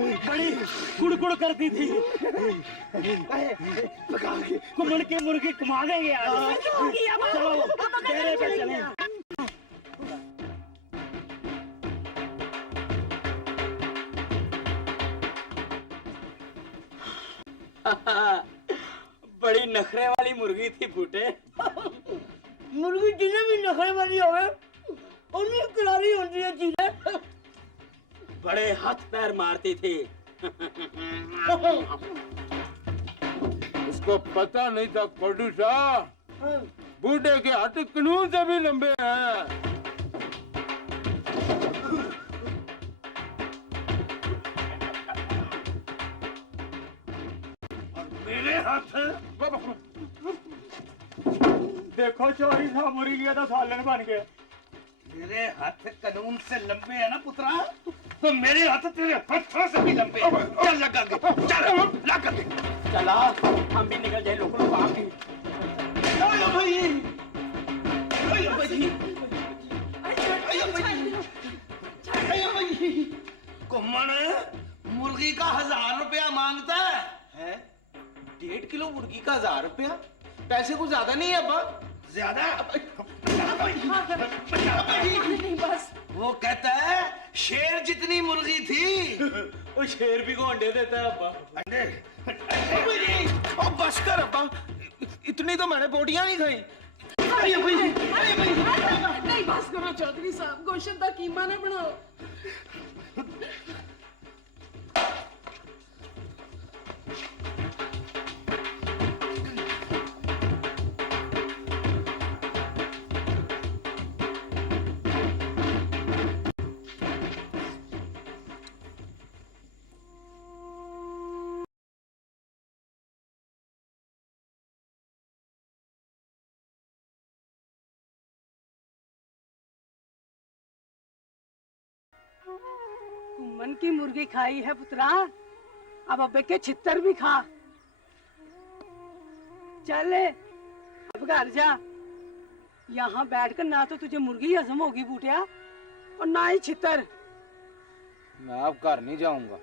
बड़ी गुड़ करती थी। कुमन के मुर्गी कमा देंगे आज। चलो डेरे पे चलें। बड़ी नखरे वाली मुर्गी थी फूटे। मुर्गी जिन्हें भी नखरे वाली होवे उन्हीं कलारी होती है चीजें। बड़े हाथ पैर मारती थी। उसको पता नहीं था कोडू साहब, बूढ़े के हाथ कानून से भी लंबे हैं। मेरे हाथ देखो चोरी था मुर्गी का तो सालन बन गया। मेरे हाथ कानून से लंबे है ना पुत्रा, तो मेरे हाथ तेरे हाथों से भी लंबे हैं। चल लगा के, चल लगा के। चला हम भी निकल जाए लोगों को आके। आयो भाई, आयो भाई, आयो भाई, आयो भाई। कुम्मन मुर्गी का 1000 रुपया मांगता है। 1.5 किलो मुर्गी का 1000 रुपया? पैसे कुछ ज्यादा नहीं है अब्बा? ज्यादा? नहीं बस वो कहता है शेर जितनी मुर्गी थी। वो शेर भी को अंडे देता है अब्बा। अंडे? अब बस कर अब्बा, इतनी तो मैंने बोटियां नहीं खाई। नहीं बस करो चौधरी साहब, गोशन का कीमा ना बनाओ। कुम्मन की मुर्गी खाई है पुत्रा, अब अब्बे के छित्तर भी खा। चल अब घर जा, यहाँ बैठकर ना तो तुझे मुर्गी हजम होगी बूटिया और ना ही छित्तर। मैं अब घर नहीं जाऊंगा।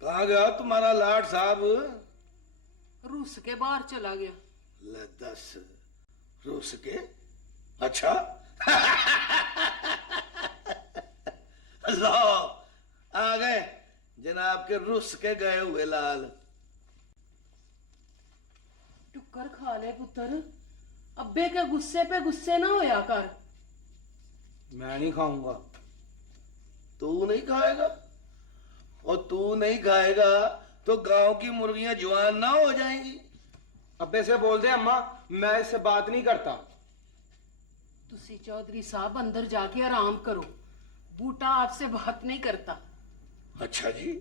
कहाँ गया तुम्हारा लाड साहब? रूस के बाहर चला गया। ले दस, रूस के? अच्छा। लो आ गए जनाब के रूस के गए हुए लाल। टुक्कर खा ले पुत्र, अब्बे के गुस्से पे गुस्से ना होया कर। मैं नहीं खाऊंगा। तू नहीं खाएगा? और तू नहीं खाएगा तो गांव की मुर्गियां जवान ना हो जाएंगी। अब्बे से बोल दे अम्मा, मैं इससे बात नहीं करता। तुसी चौधरी साहब अंदर जाके आराम करो, बूटा आपसे बात नहीं करता। अच्छा जी,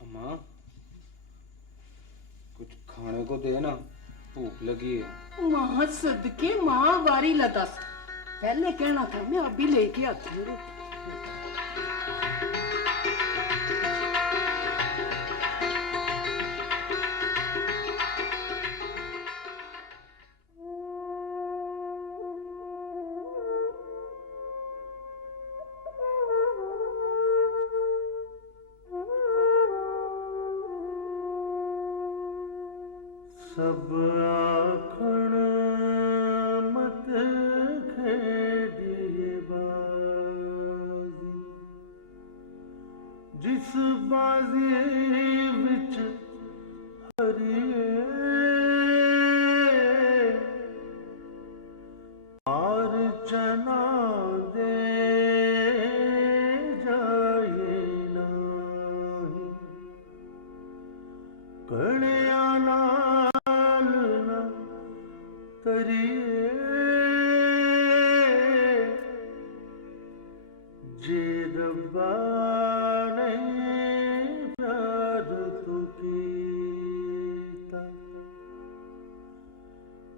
अम्मा कुछ खाने को दे ना, भूख लगी है। मां सदके मां वारी लदस, पहले कहना था मैं अभी लेके आती हूँ रोटी। सब आखण मत खेडिए बाजी, जिस बाजी विच हरिए हार चना दे जाए नाही, कणिया नाल ना तरिए जे रब्बा नहीं प्यार तो कीता,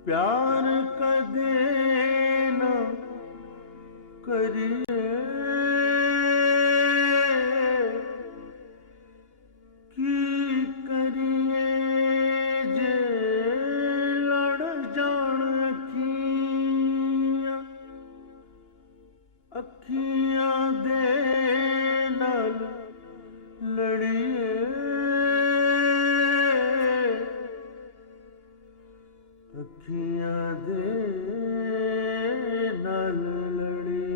प्यार कदे न करिए की करिए जे लड़ जान अखियां, अखियां दे नाल लड़िए, अखियां दे नाल लड़िए।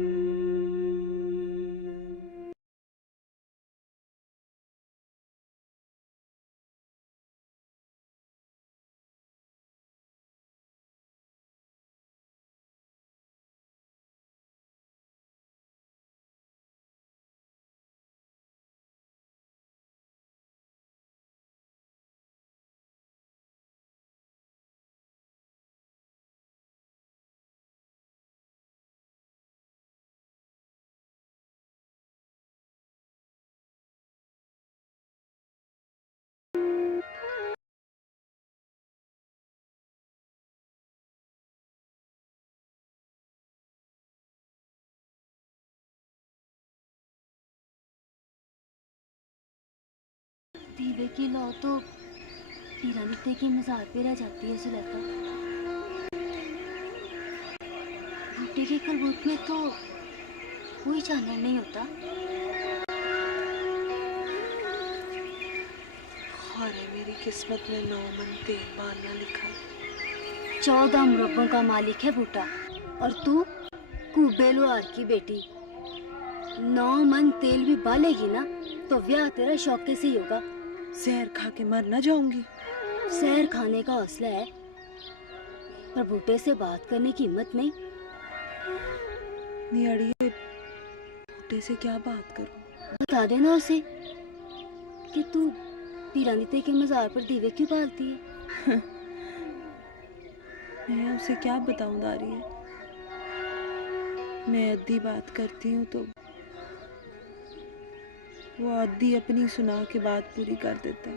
दीवे की लौ तो पीरानिते की मज़ार पे रह जाती है सुलेखा। बूटे के कलबूत में तो कोई जानवर नहीं होता। अरे मेरी किस्मत में 9 मन तेल बांधना लिखा। 14 मुरब्बों का मालिक है बूटा, और तू कुबेलुआर की बेटी। 9 मन तेल भी बालेगी ना तो ब्याह तेरा शौके से ही होगा। जहर खा के मर ना जाऊंगी। शहर खाने का हौसला है, पर बूटे से बात करने की हिम्मत नहीं। नियड़िए बूटे से क्या बात करूं? बता देना उसे कि तू पीरानिते के मज़ार पर दीवे क्यों बालती है। मैं उसे क्या बताऊं दारिये। मैं अद्धी बात करती हूँ तो वो अद्धी अपनी सुना के बात पूरी कर देता है।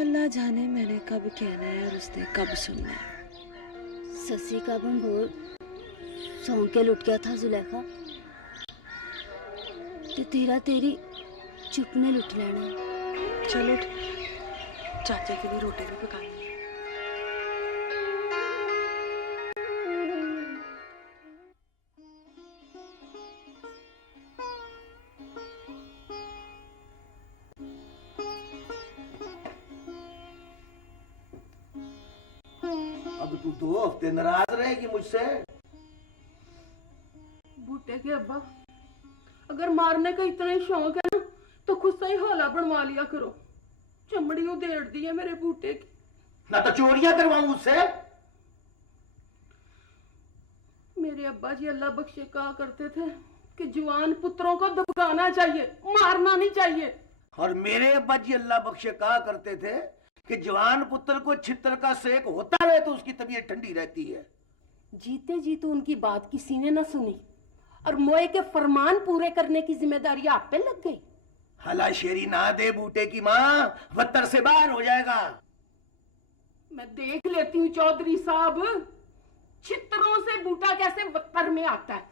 अल्लाह जाने मैंने कब कहना है और उसने कब सुनना है। ससी का बंगोर सौं के लुट गया था जुलेखा, तो तेरा तेरी चुप ने लुट लेना है। चलो चाचा के लिए रोटी भी पकानी है। अब तू 2 हफ्ते नाराज रहेगी मुझसे? बूटे के अब्बा, अगर मारने का इतना ही शौक है ना तो खुद से ही हौला बनवा लिया करो। चमड़ी उधेड़ दी है मेरे बूटे की। ना तो चोरियां करवाऊं उससे। मेरे अब्बा जी अल्लाह बख्शे कहा करते थे कि जवान पुत्रों को दबकाना चाहिए, मारना नहीं चाहिए। और मेरे अब्बा जी अल्लाह बख्शे कहा करते थे कि जवान पुत्र को छितर का सेक होता रहे तो उसकी तबीयत ठंडी रहती है। जीते जी तो उनकी बात किसी ने ना सुनी और मोए के फरमान पूरे करने की जिम्मेदारी आप पे लग गई। हला शेरी ना दे बूटे की माँ, वत्तर से बाहर हो जाएगा। मैं देख लेती हूँ चौधरी साहब, छितरों से बूटा कैसे वत्तर में आता है।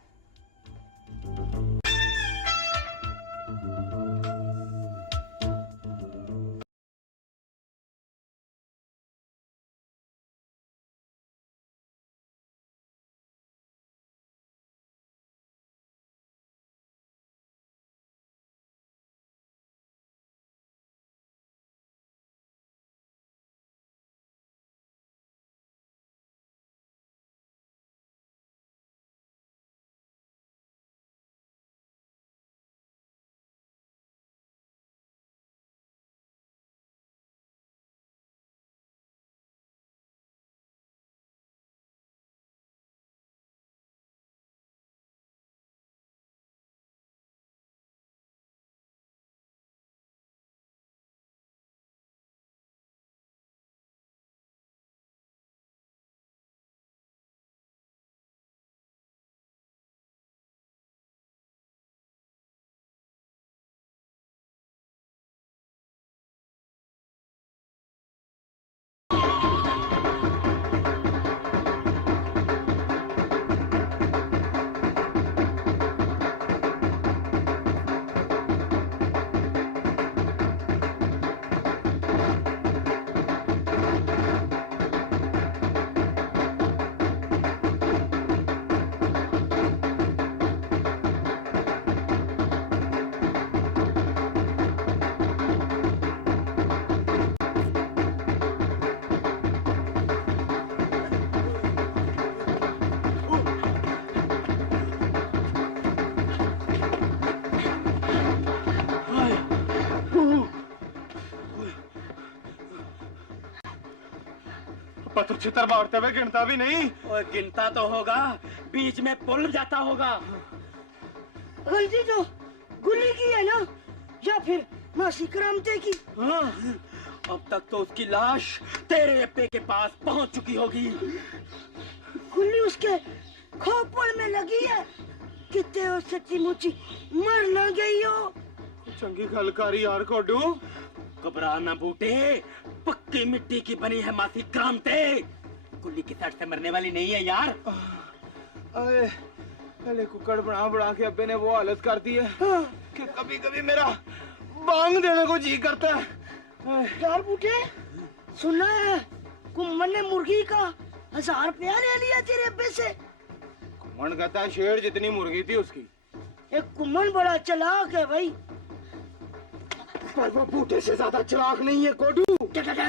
पत्थर छितर मारते हुए गिनता भी नहीं। और गिनता तो होगा, बीच में पुल जाता होगा। गलती तो गुल्ली की है ना, या फिर मासी करामते की। हाँ, अब तक तो उसकी लाश तेरे अप्पे के पास पहुंच चुकी होगी। गुल्ली उसके खोपड़ में लगी है, कितने हो सच्ची मुच्ची मर न गई हो। चंगी गलकारी यार कोडू। घबरा ना बूटे, पक्की मिट्टी की बनी है मासी क्रांते। गुल्ली की सट से मरने वाली नहीं है यार। अरे पहले कुकड़ बना के अब्बे ने वो हालत कर दी है कि कभी कभी मेरा बांग देने को जी करता है। यार बूटे, सुना है कुम्मन ने मुर्गी का 1000 रुपया ले लिया तेरे अब्बे से। कुम्मन कहता है शेर जितनी मुर्गी थी उसकी। एक कुम्मन बड़ा चालाक है भाई। पर वो बूटे से ज्यादा चालाक नहीं है कोडू। टाड़ा।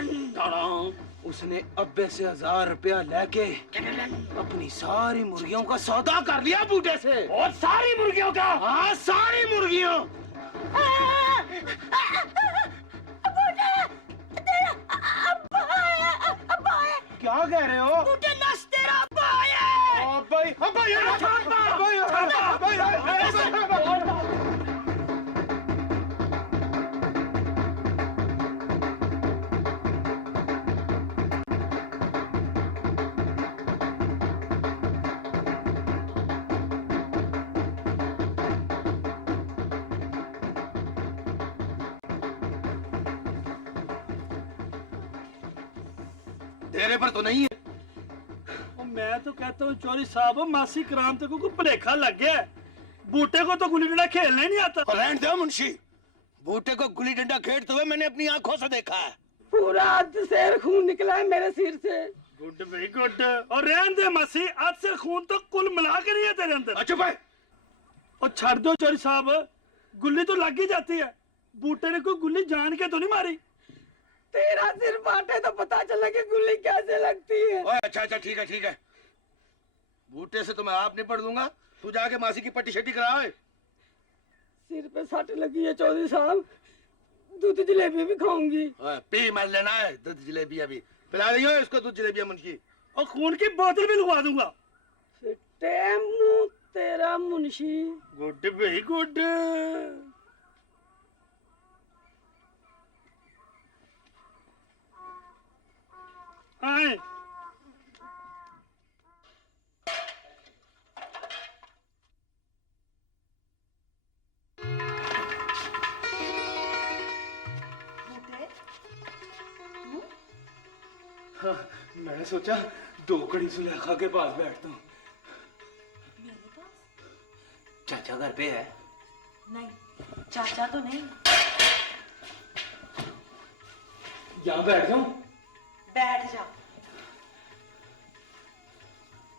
उसने अब्बे से 1000 रुपया लेके अपनी सारी मुर्गियों का सौदा कर लिया बूटे से। और सारी मुर्गियों का? हाँ, सारी मुर्गियों। क्या कह रहे हो? बूटे नस तेरा अब्बा है। अब्बाई, अब्बाई, अब्बाई, अब्बाई, अब्बाई। तेरे पर तो नहीं है। मैं तो कहता हूँ चोरी साहब, मासी क्रांति को कोई भुलेखा लग गया है। बूटे को तो गुल्ली डंडा खेलने नहीं आता। और रहने दो मुंशी, बूटे को गुल्ली डंडा खेलते हुए मैंने अपनी आंखों से देखा है। पूरा आज शेर खून निकला है मेरे सिर से। Good very good. और रहने दे मासी, आज से खून तो कुल मिला के नहीं है तेरे अंदर। अच्छा भाई, और छड़ दो चोरी साहब, गुल्ली तो लग ही जाती है। बूटे ने कोई गुल्ली जान के तो नहीं मारी। तेरा सिर बांटे तो पता चला कि गुल्ली कैसे लगती है। ओए अच्छा अच्छा, ठीक है ठीक है। बूटे से तो मैं आप निपट दूंगा, तू जाके मासी की पट्टी शट्टी करा। सिर पे सट लगी है चौधरी साहब, दूध जलेबी भी खाऊंगी। पी मत लेना है दूध जलेबी, अभी पिला रही हो इसको दूध जलेबी मुंशी। और खून की बोतल भी लगवा दूंगा। मुंह तेरा मुंशी। Good very good. हाँ, मैंने सोचा 2 कड़ी सुलेखा के पास बैठता हूँ। मेरे पास? चाचा घर पे है? नहीं, चाचा तो नहीं। यहाँ बैठ जाऊं? बैठ जा।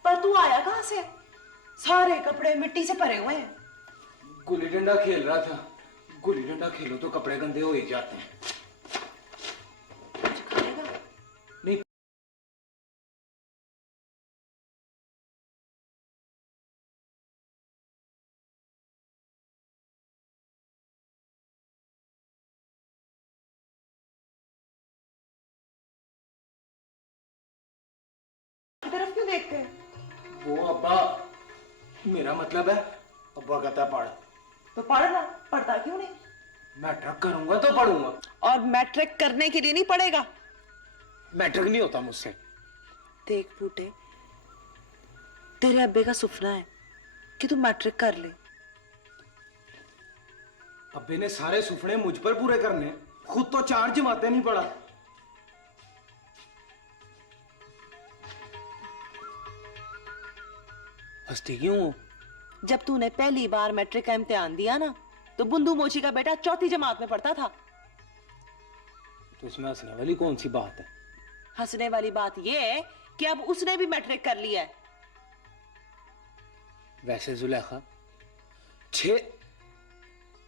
पर तू आया कहाँ से? सारे कपड़े मिट्टी से भरे हुए हैं। गुल्ली डंडा खेल रहा था। गुल्ली डंडा खेलो तो कपड़े गंदे हो ही जाते हैं। कुछ खाएगा? नहीं। की तरफ क्यों देखते हैं? वो अब्बा, मेरा मतलब है अब्बा कहता है पढ़। तो पढ़ना, पढ़ता क्यों नहीं? मैट्रिक करूंगा तो पढ़ूंगा। और मैट्रिक करने के लिए नहीं पढ़ेगा। मैट्रिक नहीं होता मुझसे। देख बूटे, तेरे अब्बे का सपना है कि तू मैट्रिक कर ले। अब्बे ने सारे सुपने मुझ पर पूरे करने, खुद तो 4 जमातें नहीं पढ़ा। हंसती क्यों हो? जब तूने पहली बार मैट्रिक का इम्तिहान दिया ना, तो बुंदू मोची का बेटा 4थी जमात में पढ़ता था। तो इसमें हंसने वाली कौन सी बात है? हंसने वाली बात यह है कि अब उसने भी मैट्रिक कर लिया है। वैसे जुलेखा,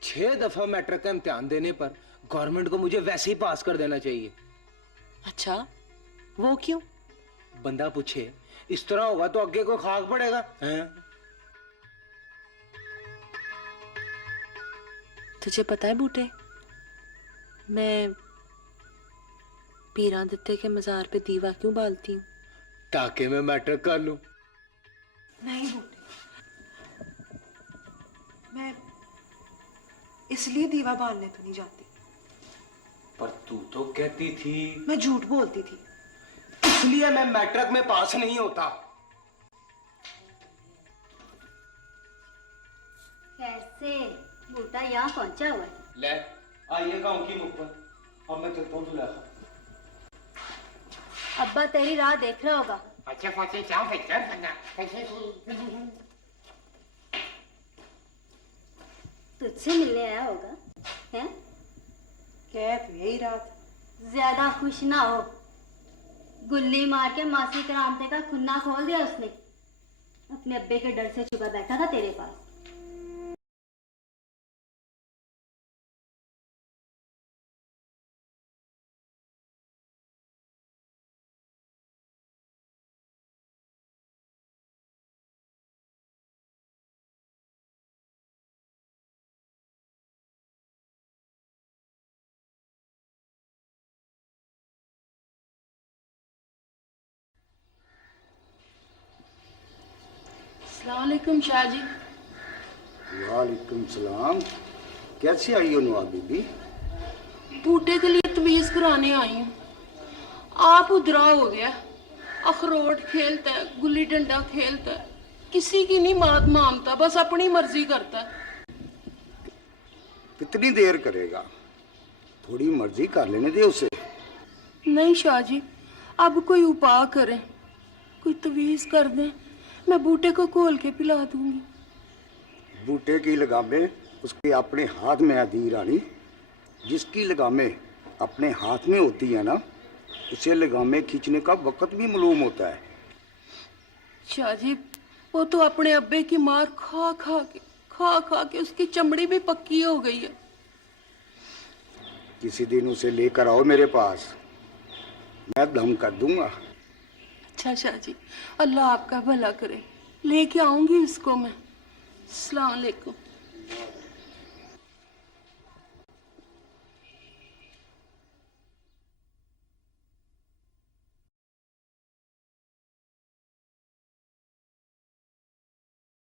6 दफा मैट्रिक का इम्तिहान देने पर गवर्नमेंट को मुझे वैसे ही पास कर देना चाहिए। अच्छा, वो क्यों? बंदा पूछे इस तरह होगा तो आगे को खाक पड़ेगा हैं? तुझे पता है बूटे, मैं पीरादित्य के मजार पे दीवा क्यों बालती हूँ? ताकि मैं मैट्रिक कर लूं। नहीं बूटे, मैं इसलिए दीवा बालने तो नहीं जाती। पर तू तो कहती थी। मैं झूठ बोलती थी। इसलिए मैं मैट्रिक में पास नहीं होता। कैसे बूटा यहाँ पहुंचा हुआ है? ले आइए गांव की मुख पर। अब मैं चलता हूँ जुलेखा। अब्बा तेरी राह देख रहा होगा। तुझसे मिलने आया होगा, हैं? कह तो यही रात। ज्यादा खुश ना हो। गुल्ली मार के मासी क्रांति का खुन्ना खोल दिया उसने। अपने अब्बे के डर से छुपा बैठा था तेरे पास। अस्सलामुअलैकुम शाह जी। वालेकुम सलाम। कैसी आई हो नवाब बीबी? बूटे के लिए तमीज कराने आई हूँ। आप उधरा हो गया, अखरोट खेलता है, गुल्ली डंडा खेलता है, किसी की नहीं बात मानता, बस अपनी मर्जी करता है। कितनी देर करेगा? थोड़ी मर्जी कर लेने दे उसे। नहीं शाह जी, अब कोई उपाय करें, कोई तवीज कर दें, मैं बूटे को घोल के पिला दूंगी। बूटे की लगामें उसके अपने हाथ में आती रानी। जिसकी लगामें अपने हाथ में होती है ना, उसे लगामें खींचने का वक्त भी मालूम होता है। शाह जी, वो तो अपने अब्बे की मार खा खा के उसकी चमड़ी भी पक्की हो गई है। किसी दिन उसे लेकर आओ मेरे पास, मैं दम कर दूंगा। अच्छा शाह जी, अल्लाह आपका भला करे, लेके आऊंगी इसको मैं। अस्सलाम वालेकुम।